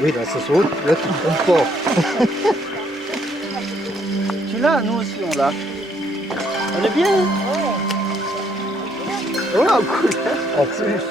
Oui, là, ça saute. Là, tu te trompes pas. Tu l'as, nous aussi, on l'a. Elle est bien. Oh, cool. En plus.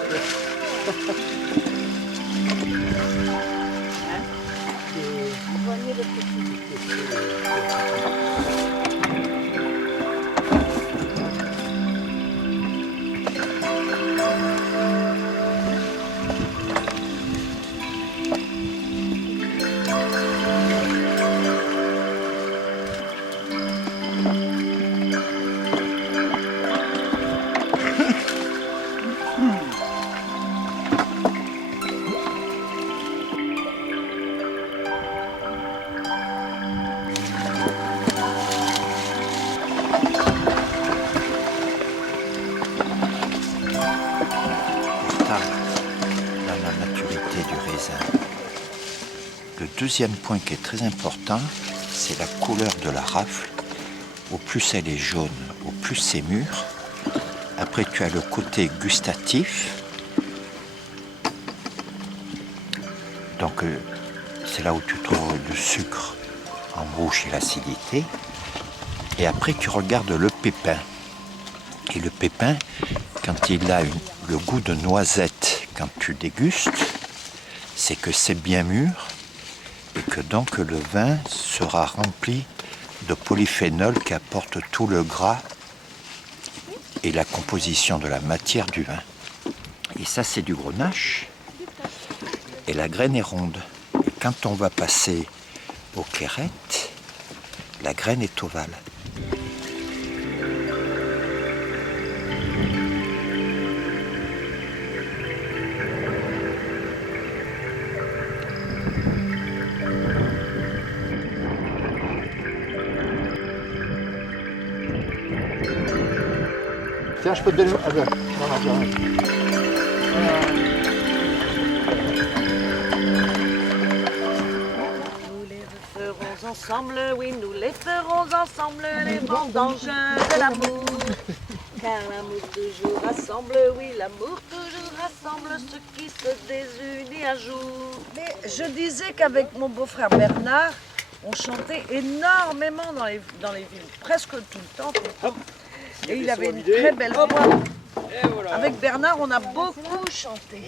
Dans la maturité du raisin. Le deuxième point qui est très important, c'est la couleur de la rafle. Au plus elle est jaune, au plus c'est mûr. Après tu as le côté gustatif. Donc c'est là où tu trouves le sucre en bouche et l'acidité. Et après tu regardes le pépin. Et le pépin, quand il a le goût de noisette, quand tu dégustes, c'est que c'est bien mûr et que donc le vin sera rempli de polyphénol qui apporte tout le gras et la composition de la matière du vin. Et ça, c'est du grenache. Et la graine est ronde. Et quand on va passer au Clairette, la graine est ovale. Tiens, je peux te donner... Ah ben, voilà, j'arrête. Nous les ferons ensemble, oui, nous les ferons ensemble, les vendanges de l'amour. Car l'amour toujours rassemble, oui, l'amour toujours rassemble ceux qui se désunissent un jour. Mais je disais qu'avec mon beau-frère Bernard, on chantait énormément dans les villes, presque tout le temps. Et il avait une très belle voix. Voilà. Avec Bernard, on a beaucoup chanté.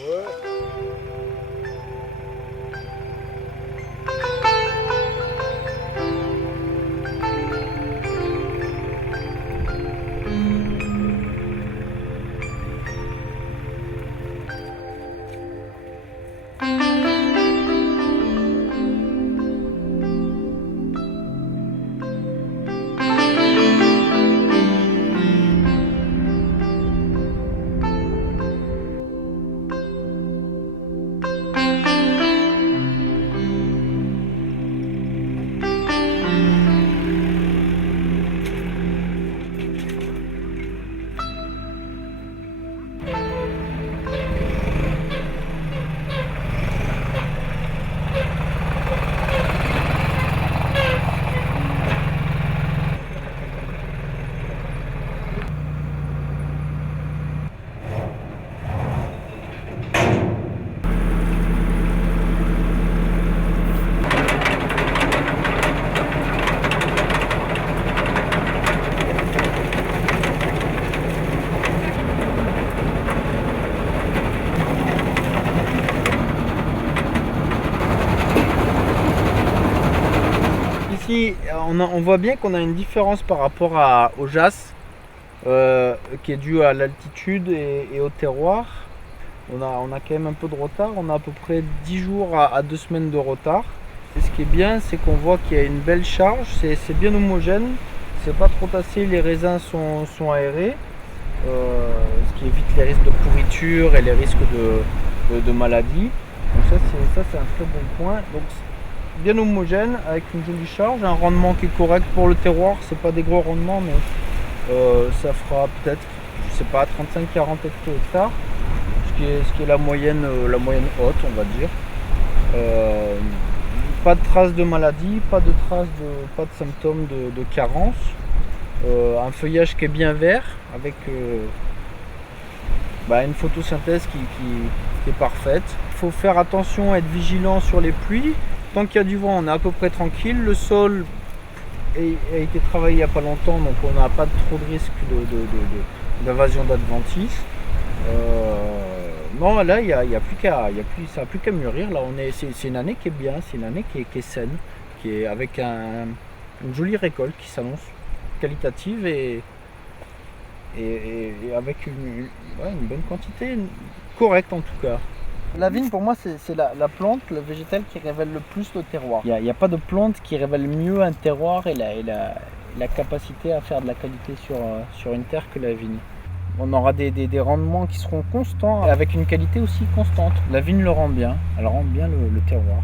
Ici, on voit bien qu'on a une différence par rapport au Jas, qui est due à l'altitude et au terroir. On a quand même un peu de retard, on a à peu près 10 jours à 2 semaines de retard. Et ce qui est bien, c'est qu'on voit qu'il y a une belle charge, c'est bien homogène, c'est pas trop tassé, les raisins sont aérés, ce qui évite les risques de pourriture et les risques de maladie. Donc ça c'est un très bon point. Donc, bien homogène avec une jolie charge, un rendement qui est correct pour le terroir, c'est pas des gros rendements mais ça fera peut-être, je sais pas, 35-40 hectares, ce qui est la moyenne haute on va dire. Pas de traces de maladie, pas de symptômes de carence, un feuillage qui est bien vert avec une photosynthèse qui est parfaite. Il faut faire attention, être vigilant sur les pluies. Tant qu'il y a du vent, on est à peu près tranquille. Le sol a été travaillé il n'y a pas longtemps, donc on n'a pas trop de risque d'invasion d'adventices. Non, là, ça n'a plus qu'à mûrir. Là, c'est une année qui est bien, c'est une année qui est saine, qui est avec une jolie récolte qui s'annonce qualitative et avec une bonne quantité, correcte en tout cas. La vigne pour moi c'est la plante, le végétal qui révèle le plus le terroir. Il n'y a pas de plante qui révèle mieux un terroir et la capacité à faire de la qualité sur une terre que la vigne. On aura des rendements qui seront constants avec une qualité aussi constante. La vigne le rend bien, elle rend bien le terroir.